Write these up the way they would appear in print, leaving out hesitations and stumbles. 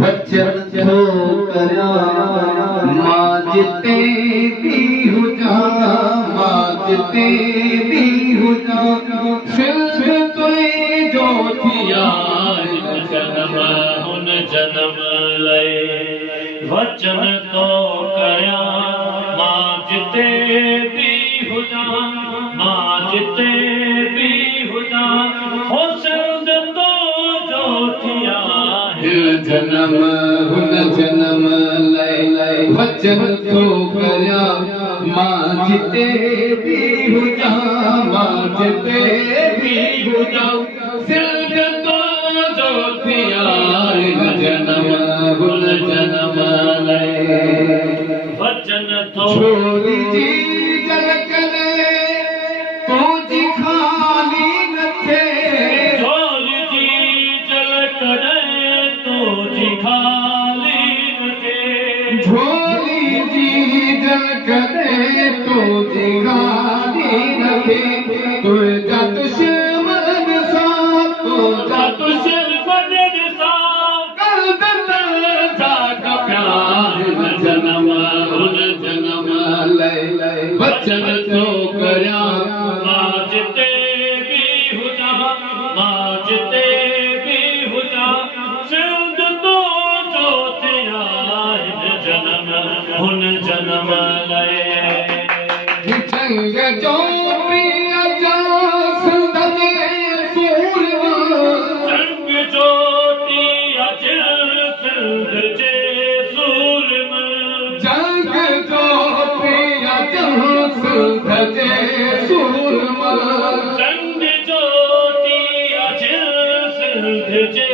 वचन थो करियां मां जिते भी हुजां मां जिते भी हुजां सिर्फ तुंहिंजो थिया जन्म हुन जन्म लए वचन थो करियां मां जिते भी हुजां मां जिते भी हुजां हो सिंध तो जो थिया जन्म हुन जन्म लए वचन थो करियां मां जिते भी हुजां मां जिते भी हुजां सिंध तो जो थिया जन्म हुन जन्म लए वचन थो छोरी जी झलक तुंहिंजी खाली न थिए झोली जी झलक तुंहिंजी खाली न थिए झोली जी झलक तुंहिंजी खाली न थिए तुंहिंजा दुश्मन सां तुंहिंजा दुश्मन सां जाग प्यार जन्म हुन जन्म लए वचन थो करियां मां जिते भी हुजां मां जिते भी हुजां सिंध तो जो थिया जन्म हुन जन्म लए जंग जो प्रिय जा सिंध में सूरमा जंग जो अज सिंध जे सूरमा जंग जो प्रिय जा सिंध जे सूरमा जंग जो अज सिंध जे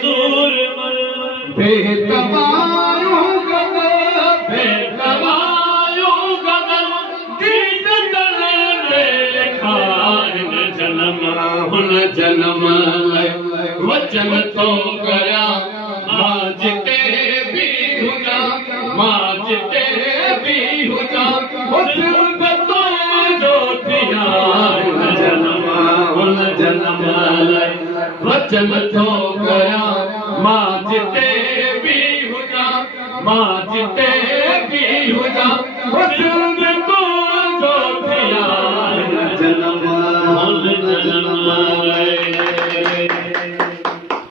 सूरमा बेतवायो गगन बेतवायो गगन गीत तले खान जन्म हुन जन्म लए वचन थो करियां मां जिते भी हुजां मां जिते भी हुजां सिंध तो जो थिया जन्म हुन जन्म लए वचन थो करियां मां जिते भी हुजां मां जिते भी हुजां सिंध तो जो थिया जन्म हुन जन्म